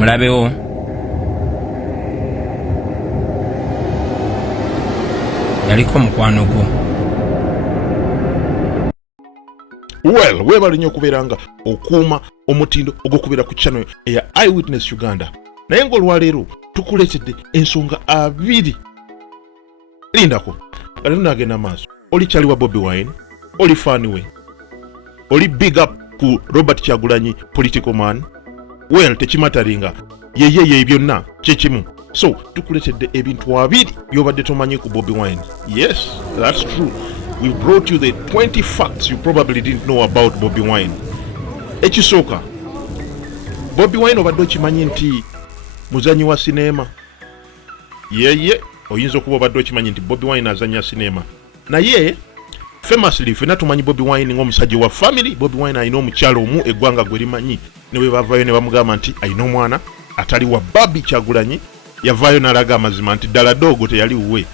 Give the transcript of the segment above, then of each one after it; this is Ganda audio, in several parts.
mulabewo. Yaliko mukwano gwo. Well, webali nnyo okubeeranga okuuma omutindo ogw'okubeera ku channel eya Eyewitness Uganda. Naye ng'olwaleero tukuleetedde ensonga 2. Lindako, kati tunaagenda maaso. Oli kyali wa Bobi Wine, oli faani we, oli big up ku Robert Kyagulanyi political man. Well, tekimataringa yeye byonna kyekimu. So tukuleetedde ebintu 2 by'obadde tomanyi ku Bobi Wine. Yes, that's true. We brought you the 20 facts you probably didn't know about Bobi Wine. Ekisooka, Bobi Wine obadde okimanyi nti muzanyi wa sinema? Yeye oyinza okuba obadde okimanyi nti Bobi Wine azanya sinema. Naye famously fena tumanyi Bobi Wine ng'omusajja wa family. Bobi Wine alina omukyalo omu eggwanga gwe limanyi, ne bwe bavaayo ne bamugamba nti alina omwana atali wa Babi Kyagulanyi, yavaayo n'alaga amazima nti ddala doogo teyali wuwe.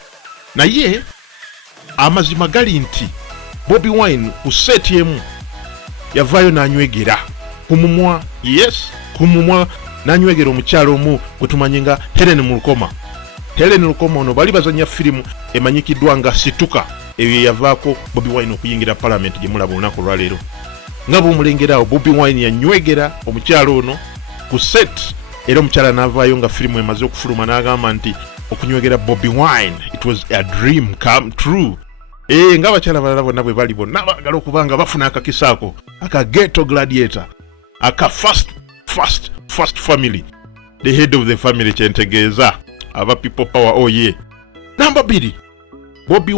Naye amazima gali nti Bobi Wine ku seti emu yavaayo n'anywegera ku mumwa. Yes, ku mumwa n'anywegera omukyalo omu gwe tumanyi nga Helen Mulukoma. Helen Mulukoma ono bali bazanya firimu emanyikiddwa nga Situka, eyo yavaako Bobi Wine okuyingira Parliament gye mulaba olunaku olwaleero. Nga bw'omulengerawo Bobi Wine yanywegera omukyalo ono ku set, era omukyala n'avaayo nga firimu emaze okufuluma n'agamba nti okunywegera Bobi Wine, it was a dream come true. Nga abakyala balala bonna bwe bali bonna baagala okuba nga bafuna akakisaako aka ghetto gladiator, aka first family, the head of the family, kyentegeeza aba people power. Oh yeah. Number 2, Bobi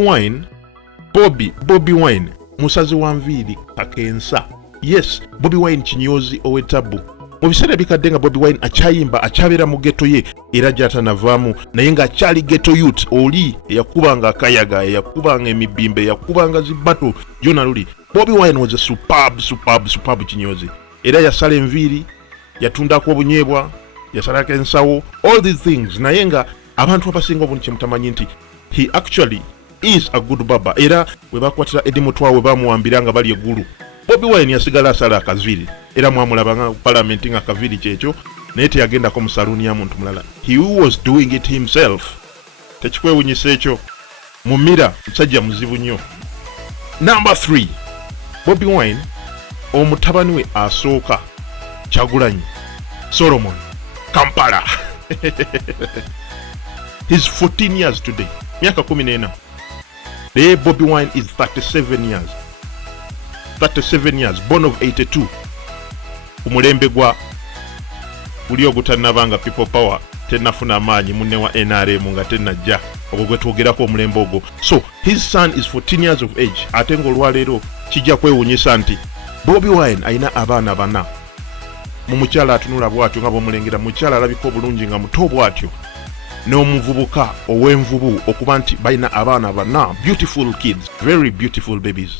Wine musazi wa nviiri kakensa. Yes, Bobi Wine kinyozi ow'ettabu. Mu biseera bikadde nga Bobi Wine akyayimba, akyabeera mu ghetto ye era gy'atanavaamu, naye ng'akyali ghetto youth. Oli eyakubanga akayaga, eyakubanga emibimbe, eyakubanga zibato gyona luli. Bobi Wine was a superb kinyozi. Era yasala enviiri, yatundako obunyeebwa, yasalako ensawo, all these things. Naye nga abantu abasinga obungi kyemutamanyi nti he actually is a good baba. Era bwe bakwatira Eddie Mutwa we bamuwambira nga bali eggulu, Bobi Wine yasigala asala akaviiri, era mwamulaba nga Parliament nga akaviiri kyekyo, naye teyagendako mu saluuni ya muntu mulala. He was doing it himself. Tekikwewunyisa ekyo. Mumira musajja muzibu nnyo. Number 3, Bobi Wine omutabani we asooka Kyagulanyi Solomon Kampala. He's 14 years today. Myaka 14. The Bobi Wine is 37 years. 37 years, born of 82. Umulembe gwa buli ogutanabanga people power tenafuna amaanyi munne wa NRM nga tenajja ogwo gwe twogerako omulembe ogwo. So his son is 14 years of age. Ate ng'olwaleero kijja kwewunyisa nti Bobi Wine ayina abaana 4. Mu mukyala atunula bw'atyo nga bw'omulengera, mukyala alabika obulungi nga muto bw'atyo, n'omuvubuka ow'envubu okuba nti balina abaana 4. Beautiful kids, very beautiful babies.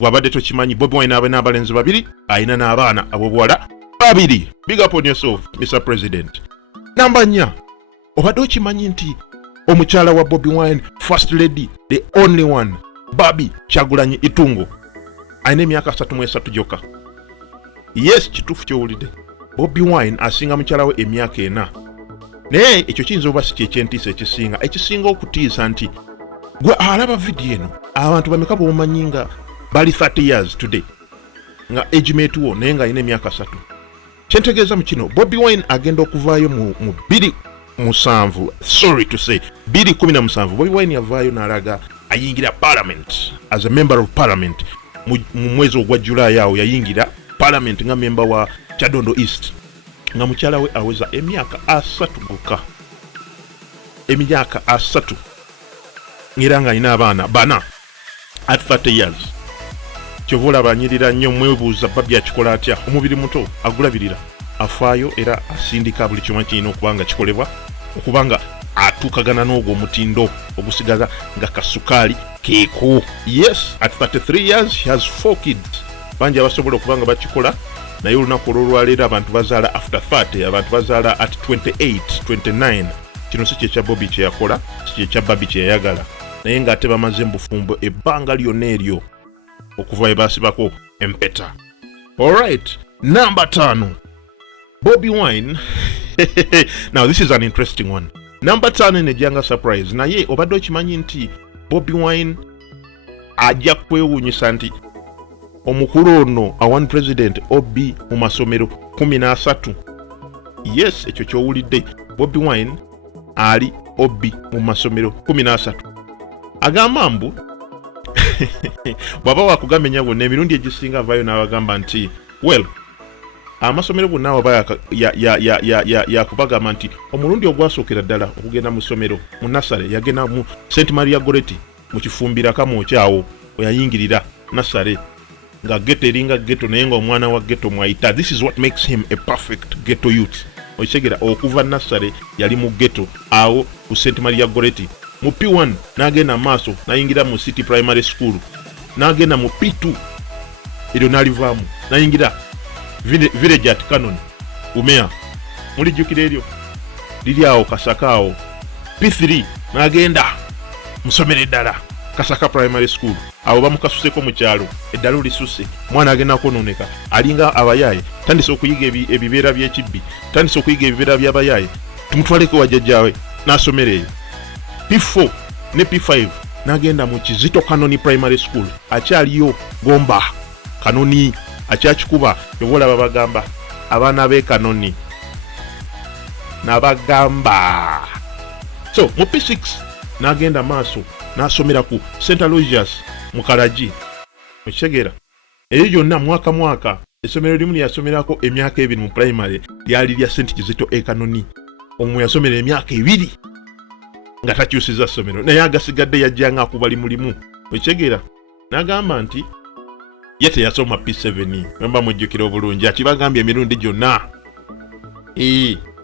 Wabadde tokimanyi Bobi Wine abaana abalenzi 2, ayina n'abaana ab'obuwala 2. Big up on yourself, Mr. President. Number 4, obadde okimanyi nti omukyala wa Bobi Wine, first lady, the only one, Babi Kyagulanyi Itungo, ayina emyaka 33 gyokka. Yes, kituufu kyowulidde. Bobi Wine asinga mukyala we emyaka 4. Naye ekyo kiyinza oba si kyekentiisa ekisinga okutiisa nti gwe alaba vidiyo eno, abantu bameka b'omanyi nga bali 30 years today, nga age mate wo naye nga alina emyaka 3. Kyentegeeza mu kino, Bobi Wine agenda okuvaayo mu 2017, sorry to say 2017, Bobi Wine yavaayo n'alaga ayingira Parliament as a member of Parliament. Mu mwezi ogwa July awo yayingira Parliament nga member wa Kyadondo East, nga mukyala we aweza emyaka 3 gokka. Emyaka 3 era nga alina abaana 4 at 30 years. Kyovola banyirira nnyo mwebuuza Babi akikola atya. Omubiri muto agulabirira, afaayo era asindika buli kyoma kirina okubanga kikolebwa, okubanga atuukagana n'ogwo omutindo ogusigaza nga kasukaali keeko. Yes, at 33 years he has 4 kids. Bangi abasobola okubanga bakikola, naye olunaku olwaleero abantu bazaala after 30, abantu bazaala at 28, 29. Kino si kyekya Bobi kye yakola, si kyekya Babi kye yayagala, naye ng'ate bamaze mbufumbo ebbanga lyonna eryo okuva we baasibako empeta. Alright, number 5, Bobi Wine now this is an interesting one. Number 5 nejanga surprise naye obadde okimanyi nti Bobi Wine ajja kwewuunyisa nti omukulu ono awan president Obi mu masomero 13. Yes, ekyo kyowulidde. Bobi Wine ali Obi mu masomero 13. Agamba mbu baba wakugamenya bonna emirundi egisinga avayo n'abagamba nti well amasomero bonna waba yakubagamba nti omulundi ogwasookera ddala okugenda mu ssomero mu Nasare yagenda mu St Maria Goretti mu kifumbira kamwokyawo oyayingirira Nasare nga ghetto eringa ghetto naye nga omwana wa ghetto mwayita. This is what makes him a perfect ghetto youth. Okitegera okuva Nasare yali mu ghetto awo ku St Maria Goretti mu P1 n'agenda maaso nayingira mu City Primary School n'agenda mu P2 eryo n'alivaamu nayingira village at Canon Umea mulijjukira eryo liri awo Kasakaawo. P3 n'agenda musomero eddala Kasaka Primary School awo bamukasuseko mu kyalo eddala lisuse mwana agenda kononeka alinga abayaaye tandise okuyiga ebibeera by'ekibbi tandise okuyiga ebibeera by'abayaaye tumutwaleko wajjajjaawe n'asomero eyo. P4 ne P5 n'agenda mu Kizito Kanoni Primary School akyaliyo Gomba Kanoni akyakikuba yobola babagamba abaana b'e Kanoni n'abagamba. So mu P6 n'agenda maaso n'asomera ku St Aloysius mu Karaji okitegeera eyo yonna mwaka essomero limu lyasomerako emyaka 2 mu primary lyali lya St Kizito e Kanoni. Omwe yasomera emyaka 2 nga takyusiza ssomero naye agasigadde yajjanga akubali mulimu okitegeera. N'agamba nti ye teyasoma P7 mba mujjukira obulungi akibagambye emirundi gyonna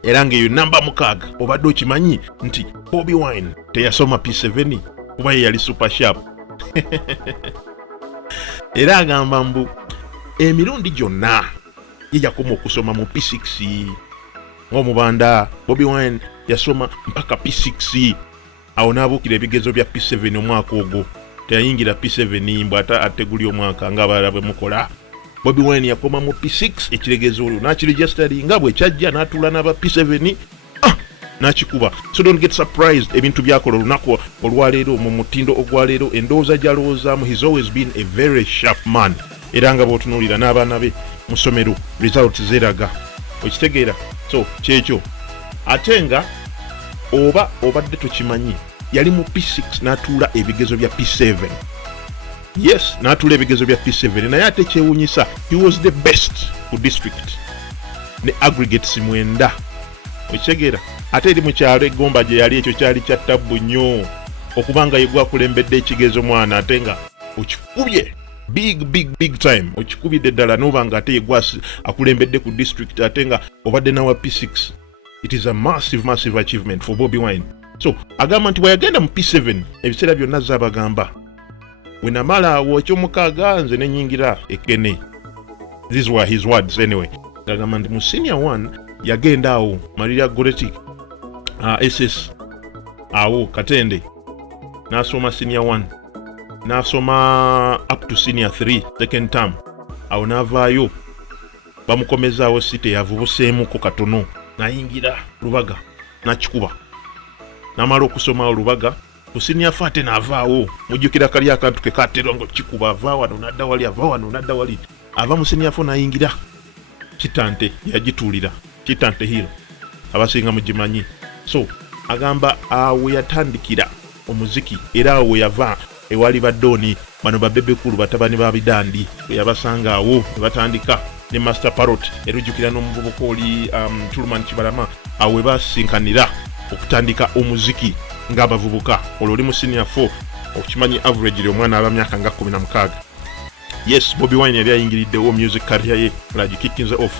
era ng'eyo namba 6 obadde okimanyi nti Bobi Wine teyasoma P7 kuba ye yali super sharp era agamba mbu emirundi gyonna ye yakoma okusoma mu P6 ng'omubanda Bobi Wine yasoma mpaka P6 awo n'abuukira ebigezo bya P7 omwaka ogwo teyayingira P7 mbw ateguli omwaka ng'abalala bwe mukola. Bobi Wine yakoma mu P6 ekiregezo olwo n'akiregistering nga bwe kyajja n'atuula n'aba P7 n'akikuba. So don't get surprised ebintu byakola olunaku olwaleero mu mutindo ogwaleero endowooza gy'alowoozaamu. He's always been a very sharp man era nga bw'otunuulira n'abaana be mu ssomero results zeraga okitegeera. So kyekyo ate nga oba obadde tokimanyi yali mu P6 n'atuula ebigezo bya P7. Yes, n'atuula ebigezo bya P7 naye ate kyewuunyisa he was the best ku district ne aggregates 9 okitegeera. Ate eri mu kyalo eggomba gye yali ekyo kyali kya ttabbu nnyo okubanga yegwa akulembedde ekigezo mwana ate nga okikubye big time okikubidde ddala n'oba nga ate yegwa akulembedde ku district ate nga obadde nawa P6. It is a massive achievement for Bobi Wine. So agamba nti bweyagenda mu P7 ebiseera byonna zaabagamba we namala awo ekyomukaaga nze nenyingira ekene. These were his words anyway. Agamba nti mu senior 1 yagenda awo Maria Goretti SS awo Katende n'asoma senior 1 n'asoma up to senior 3 second term awo n'avaayo bamukomezaawo site yavubuseemuko katono n'ayingira Lubaga n'akikuba n'amala okusoma Lubaga ku senior 4 ate n'avaawo mujjukira kali akantu ke katerwa ngo kikuba avaa wano n'adda wali avaa wano n'adda wali ava mu senior 4 n'ayingira Kitante yagituulira Kitante Hill abasinga mugimanyi. So agamba awo yatandikira omuziki era awo yava ewali badoni bano babebekulu batabani ba bidandi yabasanga awo ne batandika ne Master Parrot erujjukira n'omuvubuka oli Chuluman Kibalama awo basinkanira okutandika omuziki ng'abavubuka olwo oli mu senior 4 okukimanyi average li omwana aba myaka nga 16. Yes, Bobi Wine yali ayingiriddewo music career ye like kicking off.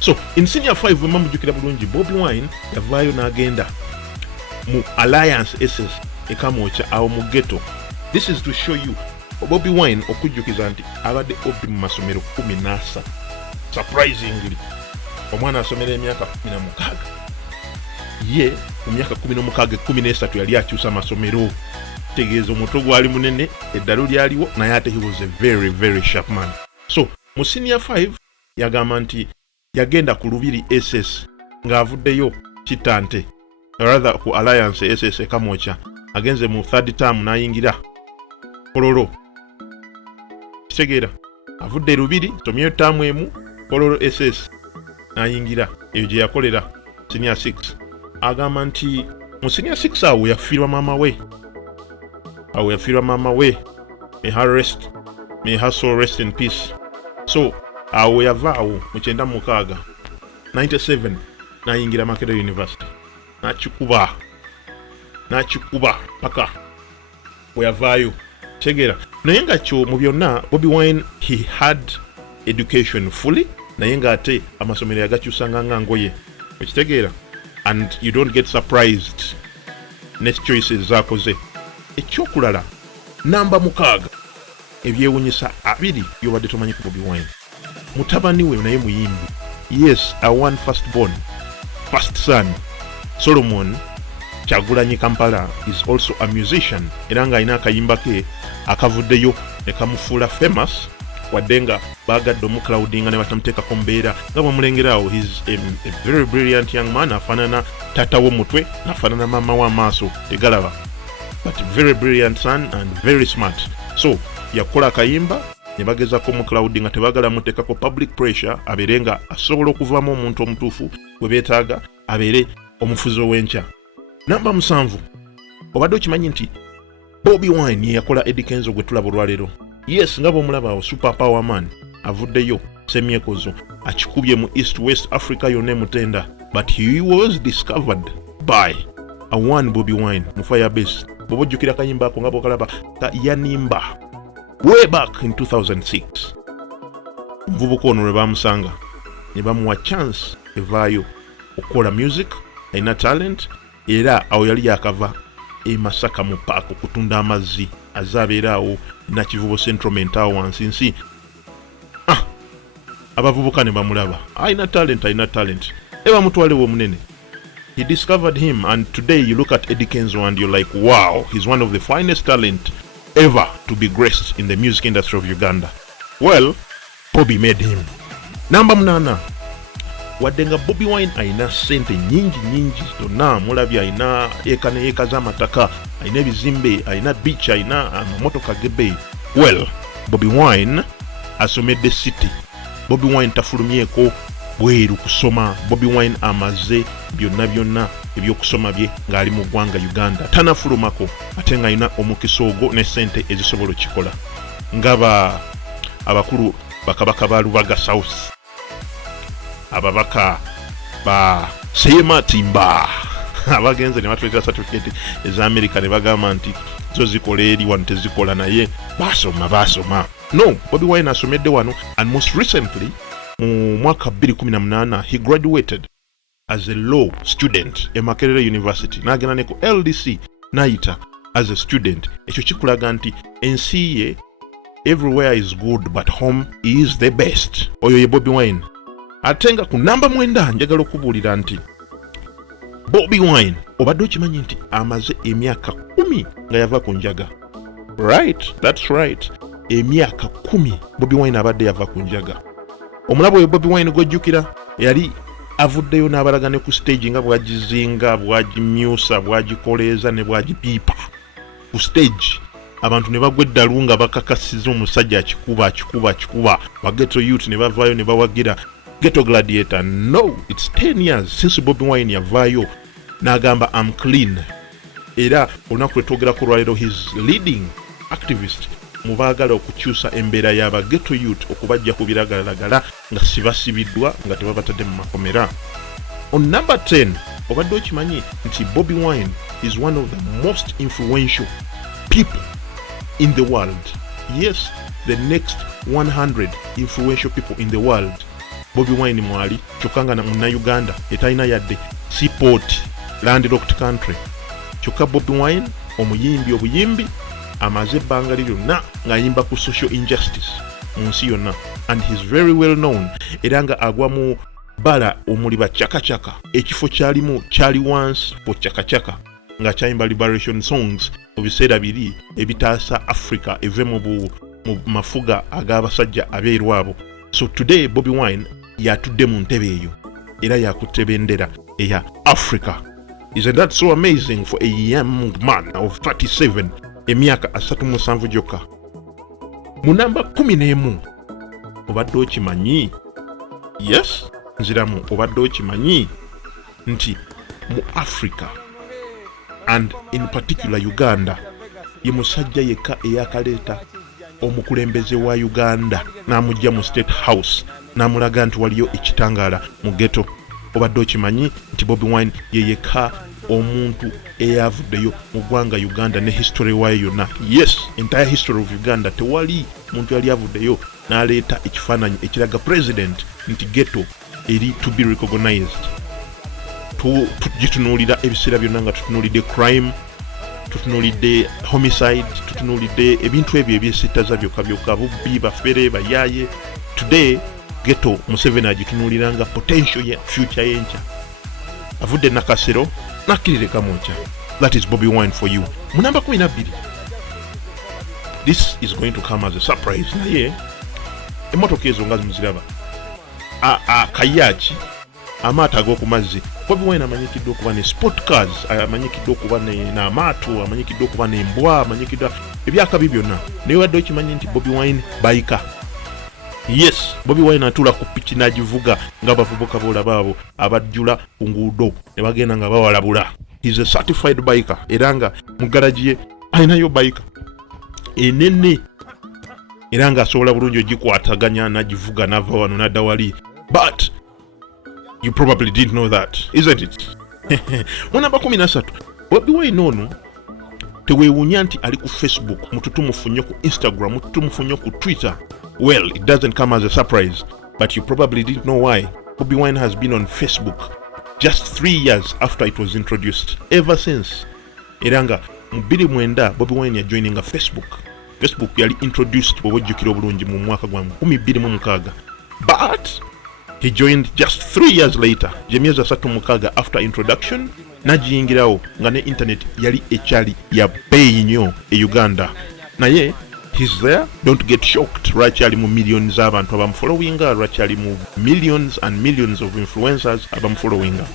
So in senior 5 we mujjukira bulungi Bobi Wine yavaayo n'agenda mu Alliance SS ekamwocha awo mu ghetto. This is to show you Bobi Wine okujjukiza nti abadde Obi mu masomero 13. Surprisingly omwana asomera emyaka 16 ye mu myaka 16 13 yali akyusa masomero. Tegeeza omuto gwali munene eddalo lyaliwo naye ate he was a very sharp man. So mu senior 5 yagamba nti yagenda ku lubiri SS ng'avuddeyo kitante rather ku Alliance SS Kamwocha agenze mu third term n'ayingira Kololo kitegeera avudde lubiri tomyeyo term emu Kololo SS n'ayingira eyo gye yakolera senior 6 agamba nti mu senior 6 awo yafiirwa maama we may her soul rest in peace. So awo yavaawo mu 96 n'ayingira Makerere University n'akikuba paka we yavaayo tegera naye nga kyo mu byonna Bobi Wine he had education fully naye nga ate amasomero yagakyusanga nga ngoye ekitegeera and you don't get surprised next choices zakoze ekyokulala namba 6 ebyewunyisa 2 byobadde tomanyi ku Bobi Wine mutabani we naye muyimbi yes one first son Solomon Kyagulanyi Kampala is also a musician era nga alina akayimba ke akavuddeyo ne kamufuula famous wadde nga baagadde omucloudinga ne batamuteekako mbeera nga bwamulengerawo he's a very brilliant young man afaanana taata w'omutwe nafaanana maama w'amaaso tegalaba but very brilliant son and very smart so yakola akayimba ne bagezako omucloudinga tebaagala muteekako public pressure abeere nga asobola okuvaamu omuntu omutuufu gwe beetaaga abeere omufuzi ow'enkya. Namba 7 obadde okimanyi nti Bobi Wine yakola Eddie Kenzo gwe tulaba olwaleero yes nga bw'omulaba awo super power man avuddeyo semyekozo akikubye mu East West Africa yonna emutenda but he was discovered by a one Bobi Wine mu Firebase bw'oba ojjukira akayimba ako nga bw'okalaba ka Yanimba way back in 2006 omuvubuka ono lwe baamusanga ne bamuwa chance evaayo okukola music alina talent era awo yali yakava e Masaka mu park okutunda amazzi azabeera awo na Kivubo Central Mental wansi nsi abavubuka ne bamulaba alina talent eba mutwalewo omunene. He discovered him and today you look at Eddie Kenzo and you're like wow he's one of the finest talent ever to be graced in the music industry of Uganda. Well Bobby made him. Namba 8 wadde nga Bobi Wine alina sente nyingi zonna mulabye alina eka ne eka z'amataka alina ebizimbe alina beach alina amamotoka g'ebbeeyi well Bobi Wine asomedde city Bobi Wine tafulumyeko bweru kusoma Bobi Wine amaze byonna ebyokusoma bye ng'ali mu ggwanga Uganda tanafulumako ate nga alina omukisa ogwo ne sente ezisobola okikola ngaba abakulu bakabaka ba Lubaga South ababaka ba Sema Timba abagenze ne batwetera certificate eza America ne bagamba nti zo zikola eri wano tezikola naye basoma no Bobi Wine asomedde wano and most recently mu mwaka 2018 he graduated as a law student e Makerere University n'agenda ne ku LDC n'ayita as a student ekyo kikulaga nti ensi ye everywhere is good but home is the best oyo ye Bobi Wine. Atenga ku namba 9 njagala okubuulira nti Bobi Wine obadde okimanyi nti amaze emyaka 10 nga yava ku njaga right that's right emyaka 10 Bobi Wine abadde yava ku njaga omulabo we Bobi Wine gojjukira yali avuddeyo n'abalagane ku stage nga bwagizinga bwagimyusa bwagikoleeza ne bwagipiipa ku stage abantu ne bagwa eddalu nga bakakasiza omusajja akikuba wa Ghetto Youth ne bavaayo ne bawagira Ghetto Gladiator. No, it's 10 years since Bobi Wine yavaayo n'agamba I'm clean era olunaku lwetwogerako olwaleero his leading activist mu baagala okukyusa embeera y'aba Ghetto Youth okubajja ku biragalalagala nga sibasibiddwa nga tebabatadde mu makomera. On number 10 obadde okimanyi nti Bobi Wine is one of the most influential people in the world. Yes, the next 100 influential people in the world Bobi Wine mwali kyokka nga munna Uganda etalina yadde seaport landlocked country kyokka Bobi Wine omuyimbi obuyimbi amaze ebbanga lyonna ng'ayimba ku social injustice mu nsi yonna and he's very well known era nga agwa mu bala omuli ba Chaka ekifo kyali once po Chaka nga kyayimba liberation songs mu biseera biri ebitaasa Africa eve mu mafuga ag'abasajja abeeru abo. So today Bobi Wine yatudde mu ntebe eyo era yakutte bendera eya Africa. Isn't that so amazing for a young man of 37, emyaka 37 gyokka? Mu namba 11 obadde okimanyi? Yes, nziramu obadde okimanyi nti mu Africa and in particular Uganda ye musajja yekka eyakaleeta omukulembeze wa Uganda n'amujja mu State House n'amulaga nti waliyo ekitangaala mu ghetto. Obadde okimanyi nti Bobi Wine ye yekka omuntu eyavuddeyo mu ggwanga Uganda ne history wayo yonna. Yes, entire history of Uganda tewali muntu yali avuddeyo n'aleeta ekifaananyi ekiraga president nti ghetto eri to be recognized. Tugitunuulira ebiseera byonna nga tutunuulidde crime, tutunuulidde homicide, tutunuulidde ebintu ebyo ebyesittaza byokka bubbi, bafere, bayaaye. Today ghetto Museveni agitunuulira nga potential ya future yenkya. Avudde nakasero nakirire kamokya. That is Bobi Wine for you. Mu namba 12. This is going to come as a surprise. Naye emmotoka ezo nga zimuziraba kayaaki amaato ag'oku mazzi. Bobi Wine amanyikiddwa okuba ne sport cars, amanyikiddwa okuba n'amaato, amanyikiddwa okuba n'embwa, amanyikiddwa ebyakabi byonna. Naye wadde okimanyi nti Bobi Wine biker. Yes, Bobi Wine atula ku piki n'agivuga ng'abavubuka boolaba abo abajjula ku nguudo ne bagenda nga bawalabula. He's a certified biker era nga mu garaji ye alinayo biker enene era nga asobola bulungi ogikwataganya n'agivuga n'ava wano n'adda wali. But you probably didn't know that, isn't it? Mu namba 13 Bobi Wine ono teweewuunya nti ali ku Facebook, mututumufu nnyo ku Instagram, mututumufu nnyo ku Twitter. Well, it doesn't come as a surprise, but you probably didn't know why. Bobi Wine has been on Facebook just 3 years after it was introduced. Ever since. Eranga, mu 2009 Bobi Wine yajoininga Facebook. Facebook yali introduced bw'ojjukira obulungi mu mwaka gwa 2006. But he joined just 3 years later, emyezi 36 after introduction, n'agiyingirawo nga ne internet yali ekyali ya bbeeyi nnyo e Uganda. Naye he's there, don't get shocked. Lwakyali mu millions abantu abamufollowinga, lwakyali mu millions and millions of influencers abamufollowinga.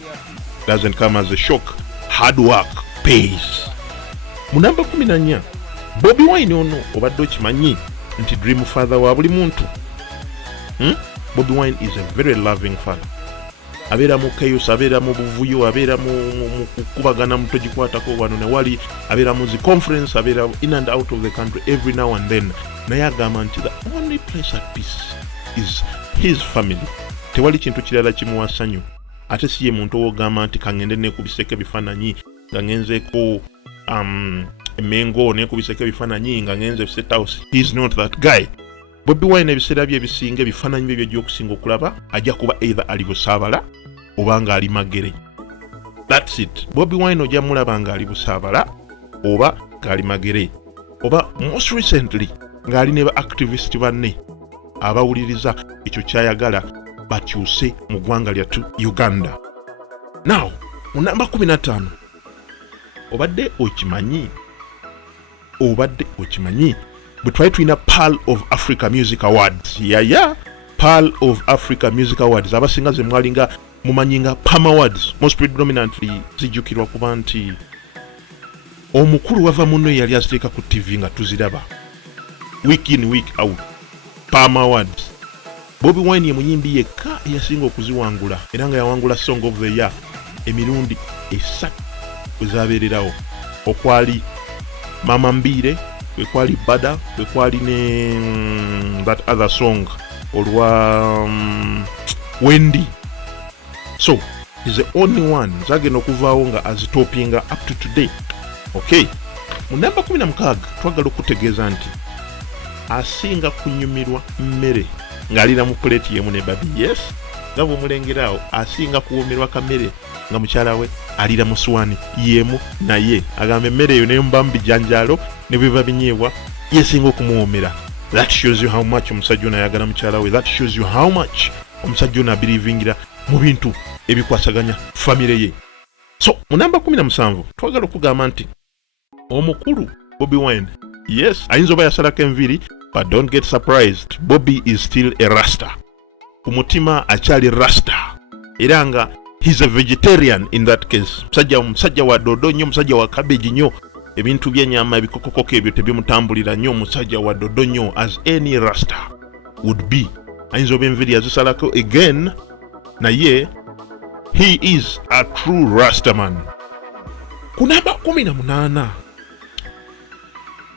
Doesn't come as a shock. Hard work pays. Mu namba 14 Bobi Wine ono obadde okimanyi nti dream father wa buli muntu. Bobi Wine is a very loving father. Abeera mu chaos, abeera mu buvuyo, abeera mu kukubagana mu togikwatako wano ne wali, abeera mu zi conference, abeera in and out of the country every now and then. Naye agamba nti the only place at peace is his family. Tewali kintu kirala kimuwa ssanyu. Ate si ye muntu ogamba nti kangende nekubiseko ebifaananyi nga ngenzeeko emengo nekubiseko ebifaananyi nga ngenze State House. He is not that guy. Bobi Wine ebiseera bye ebisinga ebifaananyi bye by'okusinga okulaba ajja kuba either ali busaabala oba nga ali magere. That's it. Bobi Wine ojja mulaba nga ali busaabala oba ng'ali magere, oba most recently ng'ali ne ba activist banne abawuliriza ekyo kyayagala bakyuse mu ggwanga lyattu Uganda. Now, mu namba 15 obadde okimanyi bwe twali tulina Pearl of Africa Music Awards. Pearl of Africa Music Awards abasinga ze mwalinga mumanyinga Palm Awards, most predominantly zijjukirwa kuba nti omukulu wava muno yali aziteeka ku TV nga tuziraba week in week out. Palm Awards, Bobi Wine ye muyimbi yekka eyasinga okuziwangula era nga yawangula Song of the Year emirundi 3 kwezabeererawo, okwali Mama Mbire, kwekwali Bada, kwekwali ne that other song olwa Wendy. So he's the only one zagenda okuvaawo nga azitopinga up to today. Okay, mu namba 16 twagala okutegeeza nti asinga kunyumirwa mmere ng'alira mu plate yemu ne babi. Yes, nga bw'omulengerawo asinga kuwumirwa kamere nga mukyala we alira mu suwani yemu naye agamba emmere eyo nemuba mu bijanjaalo ne biba binyeebwa yesinga okumuwoomera. That shows you how much omusajja ono ayagala mukyala we. That shows you how much omusajja ono abirivingira mu bintu ebikwasaganya famire ye. So mu namba 17 twagala okugamba nti omukulu Bobi Wine, yes, ayinza oba yasalako enviri, but don't get surprised, Bobby is still a rasta. ku mutima akyali rasta era nga he's a vegetarian in that case. Musajja wa dodo nnyo, musajja wa cabbage nnyo, ebintu by'ennyama ebikokokoko ebyo tebimutambulira nnyo, musajja wa dodo nnyo as any rasta would be. Ayinza oba enviri yazisalako again, naye he is a true rastaman. Ku namba 18,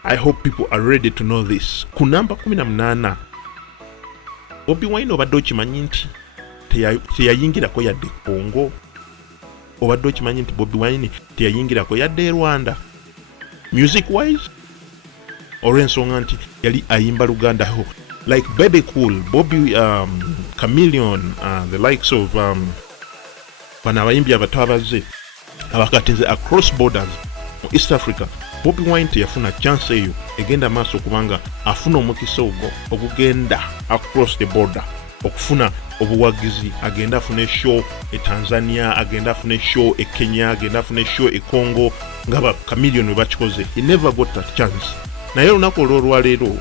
I hope people are ready to know this. Ku namba 18, Bobi Wine obadde okimanyi nti teyayingirako yadde Congo? Obadde okimanyi nti Bobi Wine teyayingirako yadde Rwanda music wise? Olw'ensonga nti yali ayimba Luganda ho like Bebe Cool, Bobby Chameleon, the likes of bano abayimbi abatabaze abakatinze across borders mu East Africa. Bobi Wine teyafuna chance eyo egenda maaso kubanga afuna omukisa ogugenda across the border okufuna obuwagizi. Agenda afune show e Tanzania, agenda afune show e Kenya, agenda afune show e Congo ngaba Chameleon we bakikoze. He never got that chance. Naye olunaku olw'olwaleero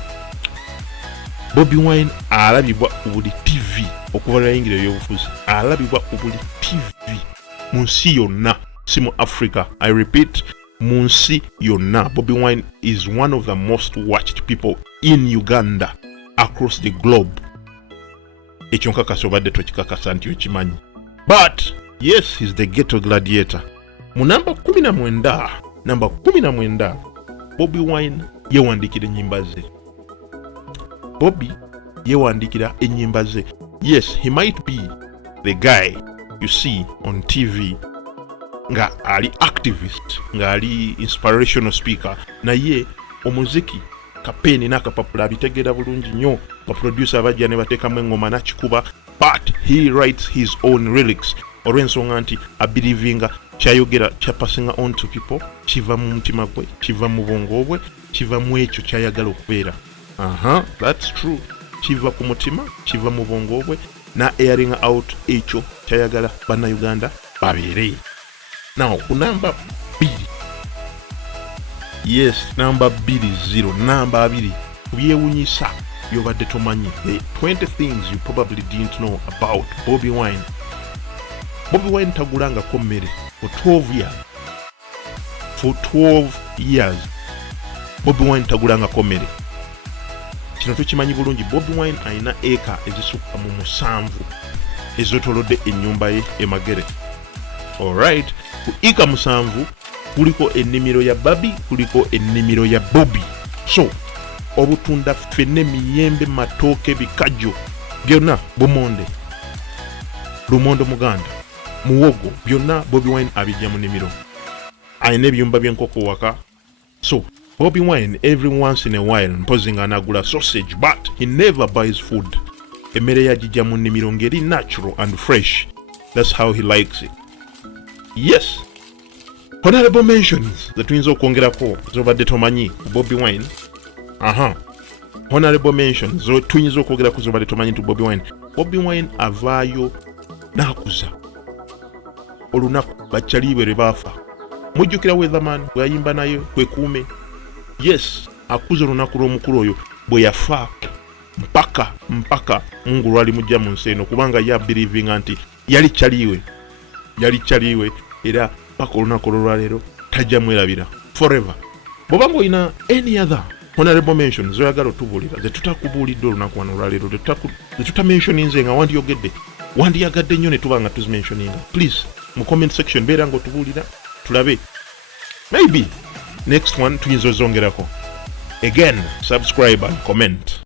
Bobi Wine alabibwa ku buli TV okuva lwayingira ebyobufuzi, alabibwa ku buli TV mu nsi yonna, si mu Africa. I repeat, mu nsi yonna. Bobi Wine is one of the most watched people in Uganda across the globe. Ekyo nkakasa obadde tokikakasa nti okimanyi. But yes, he's the ghetto gladiator. Mu namba 19, Bobi Wine yewandikira ennyimba ze. Bobby yewandikira ennyimba ze. Yes, he might be the guy you see on TV nga ali activist, nga ali inspirational speaker, naye omuziki kapeni n'akapapula abitegeera bulungi nnyo. Baproducer abajja ne bateekamu engoma nakikuba, but he writes his own lyrics. Olw'ensonga nti abelievinga kyayogera kyapasinga on to people, kiva mu mutima gwe, kiva mu bwongo bwe, kiva mu ekyo kyayagala okubeera. That's true. Kiva ku mutima, kiva mu bwongo bwe, na airing out ekyo kyayagala bannayuganda babeere. Now ku namba 2, yes, namba 20, namba 2, kubyewunyisa byobadde tomanyi. The 20 things you probably didn't know about Bobi Wine. Bobi Wine tagulangako mmere for 12 years. For 12 years Bobi Wine tagulangako mmere. Kino tukimanyi bulungi. Bobi Wine ayina eka ezisukka mu 7 ezotolodde ennyumba ye Magere. Alright, ku eka 7 kuliko ennimiro ya Babi, kuliko ennimiro ya Bobby. So obutunda ffenne, miyembe, matooke, bikajjo byonna Bumonde, Lumondo Muganda, muwogo byonna Bobi Wine abijja mu nnimiro. Ayina ebyumba by'enkoko waka. So Bobi Wine every once in a while mpozi nga anagula sausage, but he never buys food. Emmere yagijja mu nnimiro ngeri natural and fresh. That's how he likes it. Yes, honorable mentions zetuyinza okwongerako zobadde tomanyi ku Bobi Wine. Honorable mentions tuyinza okwongerako zobadde tomanyi tu Bobi Wine. Bobi Wine avaayo n'akuza olunaku bakyaliibwe lwe baafa. Mujjukira Weatherman bwe yayimba naye kwekuume. Yes, akuza olunaku lw'omukulu oyo bwe yafa mpaka Mungu lwali mujja mu nsi eno, kubanga ya believinga nti yali kyaliiwe era paka olunaku olwaleero tajja mwerabira forever. Bw'obanga olina any other honorable mentions zoyagala otubuulira zetutakubuulidde olunaku wano olwaleero, zetutamentioninze nga wandiyagadde nnyo ne tuba nga tuzimentioninga, please mu comment section beera nga otubuulira tulabe. Maybe next one tuyinza ozongerako. Again, subscribe and comment.